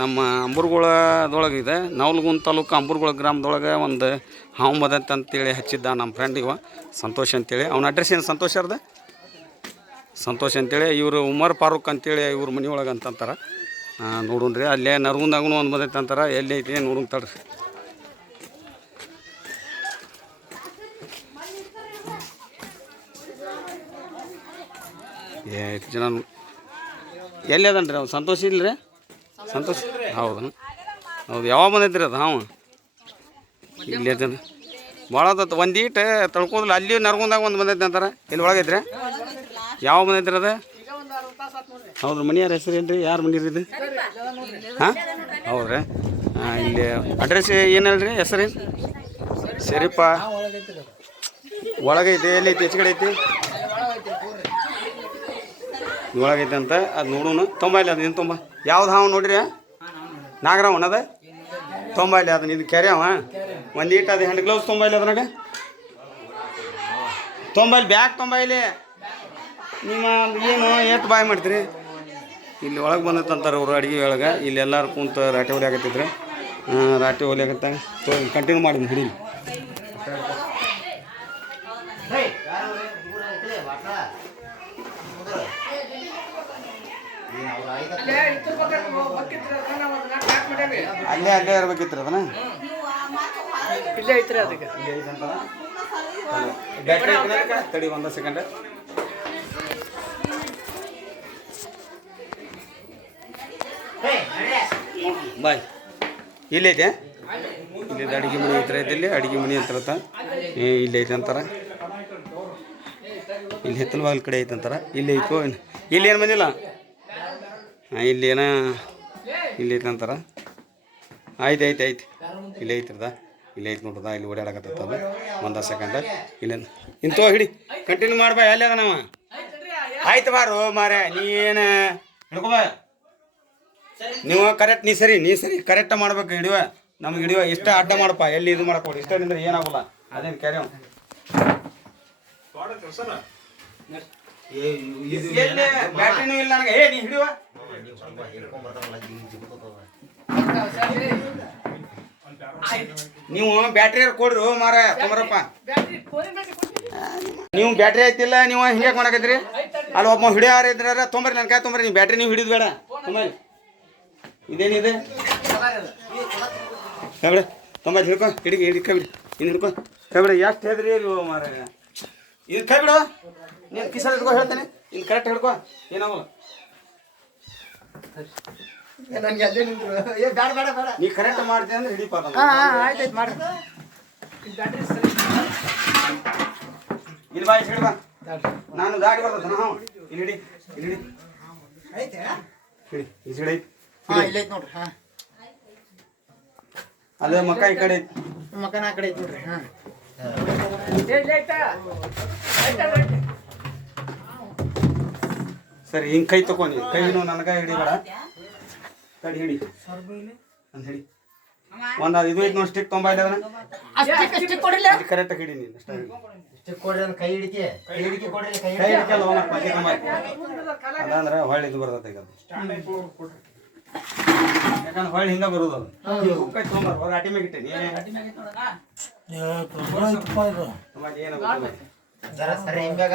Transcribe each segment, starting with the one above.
ನಮ್ಮ ಅಂಬುರ್ಗುಳದೊಳಗೆ ಇದೆ ನವಲಗುಂದ ತಾಲೂಕು ಅಂಬುರ್ಗುಳ ಗ್ರಾಮದೊಳಗೆ ಒಂದು ಹಾವು ಅಂತ ಅಂತೇಳಿ ಹಚ್ಚಿದ್ದ ನಮ್ಮ ಫ್ರೆಂಡ್ ಇವ, ಸಂತೋಷ್ ಅಂತೇಳಿ. ಅವನ ಅಡ್ರೆಸ್ ಏನು ಸಂತೋಷ್ ಅರ್ದ ಸಂತೋಷ್ ಅಂತೇಳಿ. ಇವರು ಉಮರ್ ಫಾರೂಕ್ ಅಂತೇಳಿ ಇವ್ರ ಮನೆಯೊಳಗೆ ಅಂತಂತಾರೆ. ರೀ. ಅಲ್ಲೇ ನರಗುಂದಾಗೂ ಒಂದು ಬಂದೈತೆ ಅಂತಾರೆ. ಎಲ್ಲಿ ಐತಿ ನೋಡುನ್ ತಡ್ರಿ. ಏ ಜನ ಎಲ್ಲಿ ಅದನ್ರಿ ಅವ್ನು? ಸಂತೋಷ ಇಲ್ರಿ? ಸಂತೋಷ. ಹೌದು. ಹೌದು, ಯಾವಾಗ ಬಂದೈತ್ರಿ ಅದು? ಹಾಂ. ಇಲ್ಲಿ ಅದನ್ನು ಭಾಳ ಆದತ್ತು ಒಂದು ಈಟ ತಳ್ಕೋದಿಲ್ಲ ಅಲ್ಲಿ ನರ್ಗುಂದಾಗ ಒಂದು ಬಂದೈತೆ ಅಂತಾರೆ. ಇಲ್ಲಿ ಒಳಗೈತ್ರಿ ಯಾವ ಬಂದೈತ್ರಿ ಅದು? ಹೌದು ಮನೆಯಾರ ಹೆಸರು ಏನು ರೀ ಯಾರು ಮನೆ ಇದು? ಹಾಂ? ಹೌದ್ರಿ. ಇಲ್ಲಿ ಅಡ್ರೆಸ್ ಏನು ಹೇಳ್ರಿ? ಹೆಸರೇನು? ಸರಿಪ್ಪ ಒಳಗೈತೆ ಎಲ್ಲೈತಿ ಹೆಚ್ಚು ಕಡೆ ಐತಿ? ಒಳಗೈತೆ ಅಂತ ಅದು ನೋಡೋಣ ತೊಂಬ ಇಲ್ಲ ಅದು ನಿನ್ನ ತೊಂಬ. ಯಾವ್ದು ಹಾವು ನೋಡ್ರಿ? ನಾಗರಾವನ್ ಅದ? ತೊಂಬ ಇಲ್ಲ ಅದು ಇದು ಕೆರೆ ಅವ. ಒಂದು ಈಟ್ ಅದು ಹ್ಯಾಂಡ್ ಗ್ಲೌಸ್ ತೊಂಬ ಇಲ್ಲ ಅದ್ರಾಗ ತೊಂಬ ಇಲ್ಲಿ ಬ್ಯಾಗ್ ತೊಂಬ ಇಲ್ಲಿ. ನಿಮ್ಮ ಏನು ಏಟ್ ಬಾಯ್ ಮಾಡ್ತೀರಿ? ಇಲ್ಲಿ ಒಳಗೆ ಬಂದತ್ತಂತಾರೆ ಅವರು ಅಡುಗೆ ಒಳಗೆ. ಇಲ್ಲಿ ಎಲ್ಲರೂ ಕುಂತು ರಾಟಿ ಹೊಲಿ ಆಗತ್ತಿದ್ರೆ. ರಾಟಿ ಹೊಲಿ ಆಗತ್ತ. ಕಂಟಿನ್ಯೂ ಮಾಡಿ ಹಿಡಿ ಅಲ್ಲೇ ಅಲ್ಲೇ ಇರ್ಬೇಕಿತ್ತು ಅದನ್ನ? ಇಲ್ಲೇ ಐತ್ರಿ ಅದಕ್ಕೆ. ಬ್ಯಾಟ್ರಿ ತಡಿ ಒಂದು ಸೆಕೆಂಡ್ ಬಾಯ್. ಇಲ್ಲೈತೆ ಇಲ್ಲಿ ಅಡಿಗೆ ಮನೆ ಹತ್ರ ಐತೆ ಇಲ್ಲಿ. ಅಡಿಗೆ ಮನೆ ಹತ್ರ ಇಲ್ಲಿ ಐತೆ ಅಂತಾರ. ಇಲ್ಲಿ ಹಿತ್ತಲ ಬಾಗಿಲು ಕಡೆ ಐತೆ ಅಂತಾರ. ಇಲ್ಲಿ ಐತೋ ಇಲ್ಲಿ ಏನು ಬಂದಿಲ್ಲ ಇಲ್ಲಿ ಏನ ಇಲ್ಲಿ ಐತೆ ಅಂತಾರ ಆಯ್ತು ಆಯ್ತು ಆಯ್ತು ಇಲ್ಲಿ ಐತ್ರದ ಇಲ್ಲಿ ಐತೆ ನೋಡ್ರದ ಇಲ್ಲಿ ಓಡಾಡಕತ್ತದ ಒಂದು ಸೆಕೆಂಡ್ ಇಲ್ಲಿ ಇಂತೋ ಹಿಡಿ ಕಂಟಿನ್ಯೂ ಮಾಡ್ಬಾ ಎಲ್ಲಿ ಅದ ನಾವು ಆಯ್ತು ಬಾರು ಮಾರ ನೀ ಏನು ಹಿಡ್ಕೊಬ ನೀವು ಕರೆಕ್ಟ್ ನೀ ಸರಿ ನೀ ಸರಿ ಕರೆಕ್ಟ್ ಮಾಡ್ಬೇಕು ಹಿಡಿವ ನಮ್ಗೆ ಹಿಡಿಯುವ ಇಷ್ಟ ಅಡ್ಡ ಮಾಡಪ್ಪ ಎಲ್ಲಿ ಇದು ಮಾಡಕ್ ಇಷ್ಟ ನಿಂದ್ರೆ ಏನಾಗಲ್ಲ ಅದೇನು ಕ್ಯಾರಿ ಬ್ಯಾಟ್ರಿನೂ ಇಲ್ಲ ನನಗೆ ಏ ನೀ ಹಿಡಿಯುವ ನೀವು ಬ್ಯಾಟ್ರಿ ಕೊಡ್ರಿ ಮಾರ ಕುಮಾರಪ್ಪ ನೀವು ಬ್ಯಾಟ್ರಿ ಐತಿಲ್ಲ ನೀವು ಹಿಂಗೆ ಮಾಡಕತ್ರಿ ಅಲ್ಲಿ ಒಬ್ಬ ಹಿಡಿಯಾರ ಇದ್ರ ತೊಂಬರಿ ನನ್ನ ಕಾಯಿ ತೊಂಬ್ರಿ ನೀವು ಬ್ಯಾಟ್ರಿ ನೀವು ಹಿಡಿದು ಬೇಡ. ತೊಂಬರಿ. ಇದೇನಿದೆ ಹೇಳ್ಬಿಡ ತೊಂಬತ್ತು ಹಿಡ್ಕೊ ಹಿಡಿಗೆ ಹಿಡಿ ಕೈ ಬಿಡಿ. ಇನ್ನು ಹಿಡ್ಕೊ. ಕೈ ಬಿಡ ಎಷ್ಟು ಹೇಳಿದ್ರಿ ಮಾರ ಇದು ಕೈ ಬಿಡು. ನೀನು ಕಿಸಲ್ ಹಿಡ್ಕೊ ಹೇಳ್ತೇನೆ. ಇನ್ನು ಕರೆಕ್ಟ್ ಹಿಡ್ಕೊ. ಏನಾಗಲ್ಲ ನನಗೆ ಅಲ್ಲೇ ನಿಂತ್ರು. ಏ ಬೇಡ ಬೇಡ ಬೇಡ. ನೀ ಕರೆಕ್ಟ್ ಮಾಡ್ತೀಯ ಅಂದ್ರೆ ಹಿಡಿಪ. ಹಾಂ ಹಾಂ ಆಯ್ತು ಆಯ್ತು ಮಾಡ್ರಿ. ಬ್ಯಾಟ್ರಿ ಸರಿ ಇಲ್ಲಿ. ಬಾ ನಾನು ಗಾಡಿ ಬರ್ತದ ಹಾಂ ಇಲ್ಲಿ ಹಿಡಿ ಇಲ್ಲಿ ಹಿಡಿ. ಐತೆ ಹಾಂ ಇಲ್ಲೇ ಐತೆ ನೋಡ್ರಿ ಹಾಂ. ಅಲ್ಲೇ ಮಕ್ಕ ಈ ಕಡೆ. ಐತಿ ಮಕ್ಕನ ಆ ಕಡೆ ಐತಿ ನೋಡ್ರಿ ಹಾಂ. ಸರಿ ಹಿಂಗ್ ಕೈ ತಕೊಂಡಿ ಕೈನು ನನಗ ಹಿಡಿಬೇಡ. ಕಡಿ ಹಿಡಿ. ಅಂತ ಹಿಡಿ. ಒಂದ್ ಅದು ಇದು ಐತಿ ನೋಡಿ ಸ್ಟಿಕ್ ತೊಂಬ ಇಲ್ಲ ಅದನ್ನ. ಅಷ್ಟಕ್ಕೆ ಅಷ್ಟಕ್ಕೆ ಕೊಡಿಲ್ಲ ಅದು ಕರೆಕ್ಟ್ ಹಿಡಿ ನೀನು ಅಷ್ಟೇ ಕೊಡ್ರಿ ಕೈ ಹಿಡಿಕೆ. ಕೈ ಹಿಡಿಕೆ ಕೊಡ್ರಿ ಕೈ ಕೈ ಹಿಡಿಕಲ್ಲ ಹೋಗಣ ಪಕ್ಕಿ ತೊಂಬ ಅದಂದ್ರೆ ಹೊಳ್ಳಿ ಇದು ಬರ್ತೈತೆ ಈಗ. ಯಾಕಂದ್ರೆ ಹೊಳ್ಳಿ ಹಿಂಗ ಬರೋದು ಅದು. ಕೈ ಅಟಿ ಮ್ಯಾಗ ಇಟ್ಟೇನಿ. ಏನು ಗೊತ್ತಿಲ್ಲ. ಜರ ಸರಿ ಹಿಂಗಾಗ.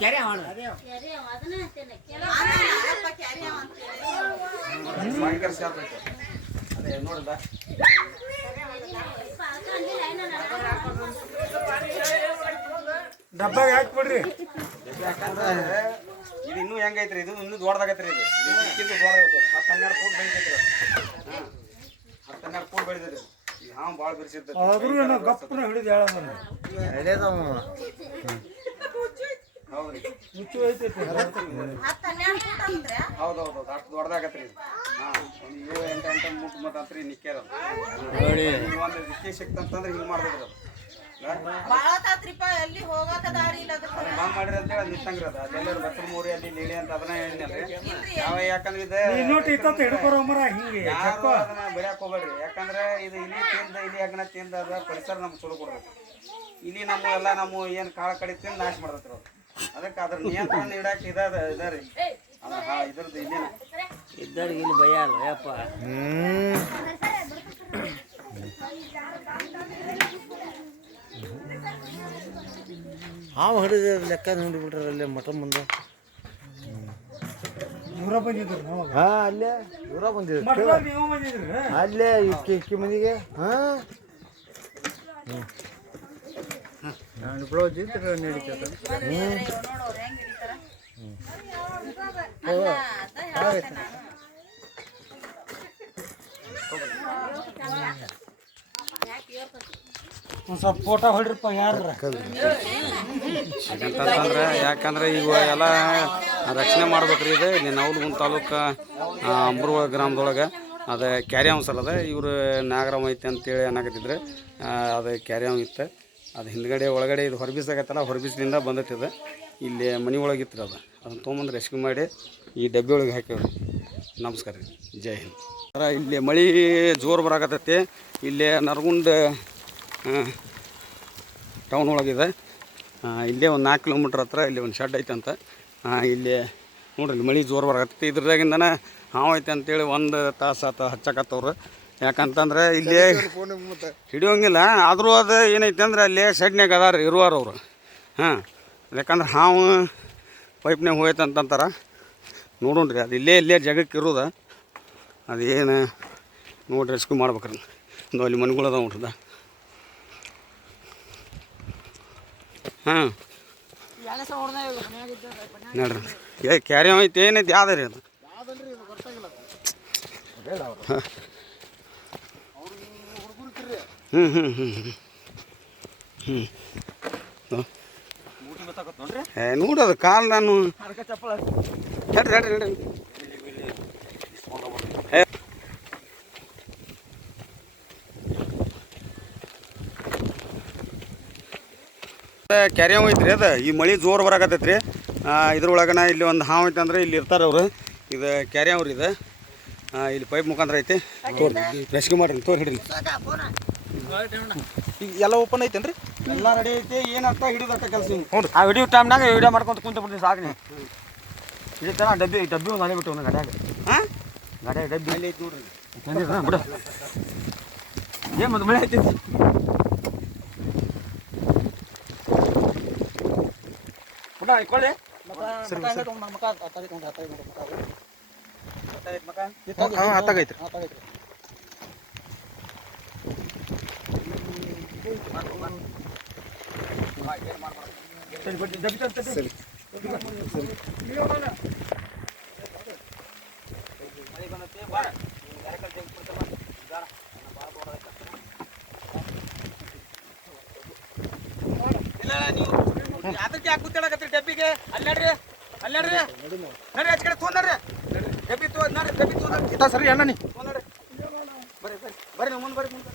ಕೆರೆ ಅವಣ ನೋಡಿದ ಡಬ್ಬಾಗ ಹಾಕ್ಬಿಡ್ರಿ. ಇದು ಇನ್ನೂ ಹೆಂಗೈತ್ರಿ? ಇದು ಇನ್ನೂ ದೊಡ್ಡದಾಗೈತ್ರಿ ಇದು. ದೊಡ್ಡದಾಗೈತೆ ಹತ್ತು ಹನ್ನೆರಡು ಫೂಟ್ ಬೆಳಿತೈತ್ರಿ ಹತ್ತು ಹನ್ನೆರಡು ಫೂಟ್ ಬೆಳಿತೈತ್ರಿ ಹಾಂ ಭಾಳ ಬಿರ್ಸಿರ್ತೈತಿ ಆದ್ರೂ ಏನೋ ಗಪ್ಪನ ಹಿಡಿದು ಹೇಳೋದನ್ನ ಹೌದ್ರಿ. ಮುಚ್ಚು ಐತೈತಿ ಹೌದು ಹೌದು ಹೌದು ಅಷ್ಟು ದೊಡ್ಡದಾಗತ್ರಿ. ಹಾಂ ಒಂದು ಏಳು ಎಂಟು ಎಂಟು ಮುಟ್ಟು ಮಟ್ಟ ಅಂತ್ರಿ ನಿಕ್ಕೇರ ಒಂದು ದಿಕ್ಕಿ ಅಂತಂದ್ರೆ ಹಿಂಗೆ ಮಾಡ್ಬೇಕ್ರಿ ಅದು. ಎಲ್ಲಿ ಹೋಗಾಕ ದಾರಿ ಇಲ್ಲ ಮಾಡಿರಿ ಅಂತೇಳಿ ಅದು ನಿಂತಂಗ್ರಿ ಅದು ಅದೆಲ್ಲರೂ ಬಚ್ಚಲ ಮೂರಿ ಅಲ್ಲಿ ನೀಡಿ ಅಂತ ಅದನ್ನ ಹೇಳಿದ್ನಲ್ರಿ ಯಾವ ಯಾಕಂದ್ರೆ ಇದು ಇನ್ನೊಟ್ಟು ಇತ್ತ ಹಿಡ್ಕೊರೋ ಮರ ಹಿಂಗೆ ಯಾರು ಅದನ್ನ ಬೆಳ್ಯಾಕ ಹೋಗ್ಬೇಡ್ರಿ. ಯಾಕಂದ್ರೆ ಇದು ಇಲ್ಲಿ ತಿಂದ ಇಲ್ಲಿ ಅಗ್ನ ತಿಂದ ಅದ ಪರಿಸರ ನಮ್ಗೆ ಚಲೋ ಕೊಡ್ಬೇಕು. ಇಲ್ಲಿ ನಮ್ಮ ಎಲ್ಲ ನಮ್ಮ ಏನು ಕಾಳ ಕಡೆ ತಿಂದು ನಾಶ ಮಾಡತ್ರ ಅವ್ರು. ಅದಕ್ಕೆ ಅದ್ರ ನಿಯಂತ್ರಣ ಇಡಕ್ಕೆ ಇದ ಇದ ರೀ. ಇದ್ರದ್ದು ಇಲ್ಲೇನ. ಇದ್ದವ್ರಿಗೆ ಇಲ್ಲಿ ಭಯ ಅಲ್ಲ ಯಪ್ಪ? ಹಾವು ಹಿಡಿದ ಲೆಕ್ಕ ನೋಡಿಬಿಟ್ರೆ ಅಲ್ಲೇ ಮಠ ಮುಂದೆ ಹಾ ಅಲ್ಲೇ ದೂರ ಬಂದಿದ್ರಿ. ಅಲ್ಲೇ ಇಕ್ಕಿ ಇಕ್ಕಿ ಮಂದಿಗೆ ಹಾ. ನಾನು ಒಂದು ಸ್ವಲ್ಪ ಫೋಟೋ ಹೊಡ್ರಿಪ್ಪ ಯಾರ ಯಾಕಂದ್ರೆ ಈಗ ಎಲ್ಲ ರಕ್ಷಣೆ ಮಾಡ್ಬೇಕ್ರಿ ಇದು. ನವಲಗುಂದ ತಾಲೂಕು ಅಂಬ್ರವ ಗ್ರಾಮದೊಳಗೆ. ಅದು ಕ್ಯಾರಿಯಾಮ್ಸ್ ಅದ. ಇವರು ನಾಗರಾಮ್ ಐತೆ ಅಂತೇಳಿ ಅನ್ನಕತ್ತಿದ್ರು. ಅದು ಕ್ಯಾರಿಯಾಮ್ ಇತ್ತು. ಅದು ಹಿಂದ್ಗಡೆ, ಒಳಗಡೆ ಇದು ಹೊರಬೀಸಾಗತ್ತಲ್ಲ ಹೊರಬೀಸದಿಂದ ಬಂದೈತೆ ಇಲ್ಲಿ ಮನೆ ಒಳಗಿತ್ತು ಅದು. ಅದನ್ನು ತೊಗೊಂಬಂದು ರೆಸ್ಕ್ಯೂ ಮಾಡಿ ಈ ಡಬ್ಬಿ ಒಳಗೆ ಹಾಕಿವ್ರಿ ನಮಸ್ಕಾರ ರೀ. ಜೈ ಹಿಂದ್. ಇಲ್ಲಿ ಮಳೆ ಜೋರು ಬರಾಕತ್ತೈತಿ. ಇಲ್ಲಿ ನರಗುಂದ ಟೌನ್ ಒಳಗಿದೆ. ಇಲ್ಲೇ ಒಂದು ನಾಲ್ಕು ಕಿಲೋಮೀಟ್ರ್ ಹತ್ರ ಇಲ್ಲಿ ಒಂದು ಶೆಡ್ ಐತೆ ಅಂತ. ಇಲ್ಲಿ ನೋಡ್ರಿ ಮಳೆ ಜೋರು ಬರಕತ್ತೆ ಇದ್ರದಾಗಿಂದನ ಹಾವು ಐತೆ ಅಂತೇಳಿ ಒಂದು ತಾಸು ಆತ ಹಚ್ಚಕತ್ತವ್ರು. ಯಾಕಂತಂದ್ರೆ ಇಲ್ಲಿ ಹಿಡಿಯೋಂಗಿಲ್ಲ. ಆದರೂ ಅದು ಏನೈತೆ ಅಂದ್ರೆ ಅಲ್ಲಿ ಶೆಡ್ನ್ಯಾಗ ಅದಾರ ಇರುವಾರ ಅವರು. ಹಾಂ ಯಾಕಂದ್ರೆ ಹಾವು ಪೈಪ್ನ್ಯಾಗ ಹೋಯ್ತು ಅಂತಂತಾರ. ನೋಡೋಣ್ರಿ ಅದು ಇಲ್ಲೇ ಇಲ್ಲೇ ಜಗಕ್ಕೆ ಇರೋದು. ಅದೇನು ನೋಡಿ ರೆಸ್ಕ್ಯೂ ಮಾಡ್ಬೇಕ್ರಿ. ಅಲ್ಲಿ ಮನೆಗಳದ ನೋಡ್ರದ ಹಾಂ ನೋಡ್ರಿ. ಏ ಕ್ಯಾರಿ ಐತಿ ಏನೈತಿ ಯಾವ್ದು ರೀ ಅದು? ಹ್ಞೂ ಹ್ಞೂ ಹ್ಞೂ ಹ್ಞೂ ಹ್ಞೂ. ಏ ನೋಡೋದು ಕಾಲು ನಾನು. ಹೇಳ್ರಿ ಹೇಳ್ರಿ ಹೇಳ್ರಿ. ಕ್ಯಾರಿ ಹಾವು ಐತ್ರಿ ಅದು. ಈ ಮಳೆ ಜೋರು ಬರಾಕತ್ತೈತ್ರಿ. ಇದ್ರೊಳಗನ ಇಲ್ಲಿ ಒಂದು ಹಾವು ಐತೆ ಅಂದ್ರೆ ಇಲ್ಲಿ ಇರ್ತಾರೆ ಅವರು. ಇದು ಕ್ಯಾರಿ ಹಾವು ರೀ ಇದು ಇಲ್ಲಿ ಪೈಪ್ ಮುಖಾಂತರ ಐತಿ. ತೋರಿ ರೆಸ್ಕ್ಯೂ ಮಾಡ್ರಿ ತೋರಿ ಹಿಡ್ರಿ. ಈಗ ಎಲ್ಲ ಓಪನ್ ಐತೇನ್ರಿ? ಎಲ್ಲ ರೆಡಿ ಐತಿ. ಏನರ್ಥ ಹಿಡಿದಕ್ಕ ಕೆಲಸ ಹ್ಞೂ ಆ ವಿಡಿಯೋ ಟೈಮ್ನಾಗ ವಿಡಿಯೋ ಮಾಡ್ಕೊಂತ ಕುಂತ ಬಿಡ್ತೀನಿ ಸಾಕು ನೀವು. ತರ ಡಬ್ಬಿ ಡಬ್ಬಿ ಒಂದು ಮನೆ ಬಿಟ್ಟು ಒಂದು ಗಡ್ಯಾಗ. ಹಾಂ? ಗಡ್ಯಾಗ ಡಬ್ಬಿ. ಅಲ್ಲಿ ಐತಿ ನೋಡ್ರಿ. ಬಿಡು. ಏನು ಮತ್ತೆ ಮಳೆ ಐತಿ? ಪುಟ ಇಟ್ಕೊಳ್ಳಿ ಹತ್ತಾಗೈತ್ರಿ ಸರಿ ಬಿಟ್ಟು ಡಬ್ಬಿ ತಂದು ತಂದು. ಅದಕ್ಕೆ ಯಾಕೆ ಕೂತಾಡಕತ್ರಿ ಡಬ್ಬಿಗೆ ಅಲ್ಲಿ ನಡ್ರಿ ಆಚೆ ಕಡೆ ತೊಗೊಂಡ್ರಿ ಡಬ್ಬಿ ತೋ ನಡ್ರಿ, ಡಬ್ಬಿ ತೋ ಸರಿ ಅಣ್ಣ ನೀ. ಬರ್ರಿ ಬರ್ರಿ ಬರ್ರಿ ನೀವು ಮುಂದೆ ಬರ್ರಿ, ಮುಂದೆ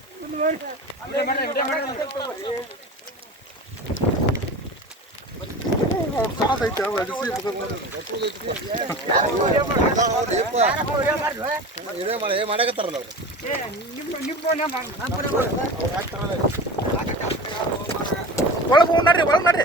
ಮಾಡಕತ್ತಾರಲ್ಲ ಅವ್ರು ಒಳಗೆ ನಡ್ರಿ ಒಳಗೆ ನಡ್ರಿ.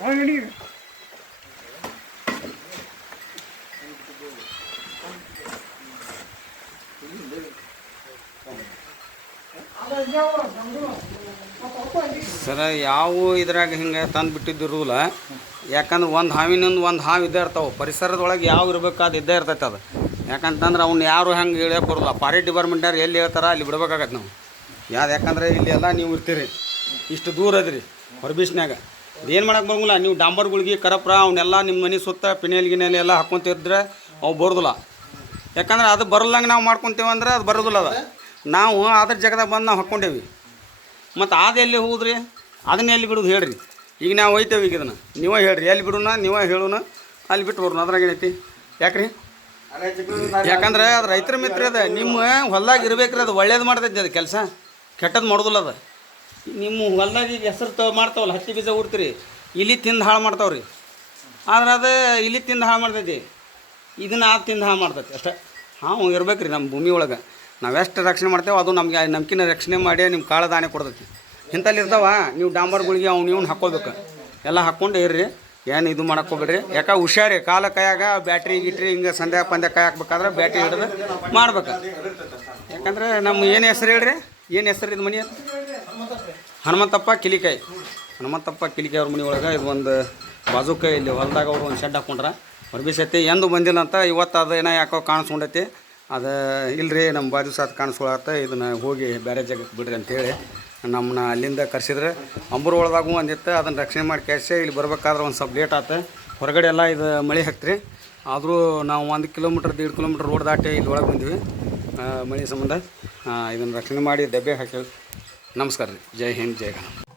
ನಡೀರಿ ಸರ, ಯಾವ ಇದ್ರಾಗ ಹಿಂಗೆ ತಂದು ಬಿಟ್ಟಿದ್ದು ರೂಲ? ಯಾಕಂದ್ರೆ ಒಂದು ಹಾವಿನಿಂದ ಒಂದು ಹಾವು ಇದ್ದೇ ಇರ್ತಾವೆ. ಪರಿಸರದೊಳಗೆ ಯಾವ ಇರಬೇಕಾದ ಇದ್ದೇ ಇರ್ತೈತೆ ಅದು. ಯಾಕಂತಂದ್ರೆ ಅವ್ನು ಯಾರು ಹೆಂಗೆ ಹೇಳಕ್ಕೆ ಬರೋಲ್ಲ ಫಾರೆಸ್ಟ್ ಡಿಪಾರ್ಟ್ಮೆಂಟ್ನವ್ರು ಎಲ್ಲಿ ಹೇಳ್ತಾರ ಅಲ್ಲಿ ಬಿಡ್ಬೇಕಾಗತ್ತೆ ನಾವು. ಯಾವ್ದು ಯಾಕಂದ್ರೆ ಇಲ್ಲಿ ಎಲ್ಲ ನೀವು ಇರ್ತೀರಿ. ಇಷ್ಟು ದೂರ ಅದ್ರಿ ಹೊರಬೀಸ್ನ್ಯಾಗ. ಏನು ಮಾಡಕ್ಕೆ ಬರಂಗಿಲ್ಲ. ನೀವು ಡಾಂಬರ್ ಗುಳ್ಗಿ ಕರಪ್ರ ಅವನ್ನೆಲ್ಲ ನಿಮ್ಮ ಮನೆ ಸುತ್ತ ಪಿನೇಲ್ ಗಿನೇಲಿ ಎಲ್ಲ ಹಾಕ್ಕೊಂತಿದ್ರೆ ಅವು ಬರೋದಿಲ್ಲ. ಯಾಕಂದ್ರೆ ಅದು ಬರಲ್ಲಂಗೆ ನಾವು ಮಾಡ್ಕೊತೀವಿ ಅಂದ್ರೆ ಅದು ಬರೋದಿಲ್ಲ ಅದು. ನಾವು ಅದ್ರ ಜಾಗದಾಗ ಬಂದು ನಾವು ಹಾಕ್ಕೊಂಡೇವಿ ಮತ್ತು ಅದು ಎಲ್ಲಿ ಹೋದ್ರಿ ಅದನ್ನ ಎಲ್ಲಿ ಬಿಡೋದು ಹೇಳ್ರಿ. ಈಗ ನಾವು ಹೋಯ್ತೇವೆ ಈಗ ಇದನ್ನು. ನೀವೇ ಹೇಳ್ರಿ. ಎಲ್ಲಿ ಬಿಡೋಣ ನೀವೇ ಹೇಳೋಣ ಅಲ್ಲಿ ಬಿಟ್ಟು ಬರೋಣ. ಅದ್ರಾಗ ಏನೈತಿ? ಯಾಕ್ರಿ? ಯಾಕಂದ್ರೆ ಅದು ರೈತರ ಮಿತ್ರ ಅದ. ನಿಮ್ಮ ಹೊಲ್ದಾಗ ಇರ್ಬೇಕ್ರಿ. ಅದು ಒಳ್ಳೇದು ಮಾಡ್ತೈತಿ ಅದು ಕೆಲಸ. ಕೆಟ್ಟದ್ದು ಮಾಡೋದಿಲ್ಲ ಅದು. ನಿಮ್ಮ ಹೊಲ್ದಾಗ ಈಗ ಹೆಸರು ತ ಮಾಡ್ತಾವಲ್ಲ, ಹತ್ತಿ ಬೀಜ ಊರ್ತೀರಿ ಇಲ್ಲಿ ತಿಂದು ಹಾಳು ಮಾಡ್ತಾವ್ರಿ. ಆದ್ರೆ ಅದು ಇಲ್ಲಿ ತಿಂದು ಹಾಳು ಮಾಡ್ತೈತಿ. ಇದನ್ನ ಅದು ತಿಂದು ಹಾಳು ಮಾಡ್ತೈತಿ ಅಷ್ಟೇ. ಹಾಂ ಇರ್ಬೇಕು ರೀ ನಮ್ಮ ಭೂಮಿ ಒಳಗೆ. ನಾವು ಎಷ್ಟು ರಕ್ಷಣೆ ಮಾಡ್ತೇವೆ ಅದು ನಮಗೆ ನಮ್ಕಿನ ರಕ್ಷಣೆ ಮಾಡಿ ನಿಮ್ಮ ಕಾಳ ದಾಣೆ ಕೊಡ್ತೈತಿ. ಇಂಥಲ್ಲಿ ಇರ್ತಾವ, ನೀವು ಡಾಂಬರ್ಗಳಿಗೆ ಅವ್ನು ಇವ್ನು ಹಾಕ್ಕೊಬೇಕು ಎಲ್ಲ ಹಾಕ್ಕೊಂಡು ಇರ್ರಿ, ಏನು ಇದು ಮಾಡಕ್ಕೆ ಹೋಗ್ಬೇಡ್ರಿ. ಯಾಕೆ ಹುಷಾರಿ, ಕಾಲ ಕೈಯಾಗ ಬ್ಯಾಟ್ರಿ ಗಿಟ್ರಿ ಹಿಂಗೆ ಸಂಧ್ಯಾ ಪಂದ್ಯ ಕೈ ಹಾಕ್ಬೇಕಾದ್ರೆ ಬ್ಯಾಟ್ರಿ ಹಿಡಿದು ಮಾಡ್ಬೇಕು. ಯಾಕಂದ್ರೆ ನಮ್ಮ ಏನು ಹೆಸ್ರು ಹೇಳ್ರಿ? ಏನು ಹೆಸ್ರು ಇದು ಮನೆ? ಹನುಮಂತಪ್ಪ ಕಿಲಿಕಾಯಿ. ಹನುಮಂತಪ್ಪ ಕಿಲಿಕಾಯಿ ಅವ್ರ ಮನೆ ಒಳಗೆ ಇದು ಒಂದು ಬಾಜುಕ ಇಲ್ಲಿ ಹೊಲದಾಗ ಅವರು ಒಂದು ಶೆಡ್ ಹಾಕೊಂಡ್ರ. ಹೊರಬಿ ಸತಿ ಎಂದು ಬಂದಿಲ್ಲ ಅಂತ ಇವತ್ತು ಅದು ಏನೋ ಯಾಕೋ ಕಾಣಿಸ್ಕೊಂಡೈತಿ. ಅದು ಇಲ್ಲರಿ ನಮ್ಮ ಬಾಜು ಸಾತ್ ಕಾಣಿಸ್ಕೊಳತ್ತ ಇದನ್ನು ಹೋಗಿ ಬೇರೆ ಜಾಗಕ್ಕೆ ಬಿಡ್ರಿ ಅಂತೇಳಿ ನಮ್ಮನ್ನ ಅಲ್ಲಿಂದ ಕರೆಸಿದ್ರೆ. ಅಂಬೂರು ಒಳದಾಗೂ ಒಂದಿತ್ತು, ಅದನ್ನು ರಕ್ಷಣೆ ಮಾಡಿ ಕ್ಯಾಶೆ, ಇಲ್ಲಿ ಬರ್ಬೇಕಾದ್ರೆ ಒಂದು ಸ್ವಲ್ಪ ಲೇಟ್ ಆಯ್ತು ಹೊರಗಡೆ ಎಲ್ಲ ಇದು ಮಳೆ ಹಾಕ್ತ್ರಿ. ಆದರೂ ನಾವು ಒಂದು ಕಿಲೋಮೀಟ್ರ್ ದೇಡ್ ಕಿಲೋಮೀಟ್ರ್ ರೋಡ್ ದಾಟಿ ಇಲ್ಲಿ ಒಳಗೆ ಬಂದ್ವಿ ಮಳೆ ಸಂಬಂಧ ಇದನ್ನು ರಕ್ಷಣೆ ಮಾಡಿ ದಬ್ಬೆ ಹಾಕಿ ನಮಸ್ಕಾರ ರೀ ಜೈ ಹಿಂದ್ ಜೈ ಕನ್ನಡ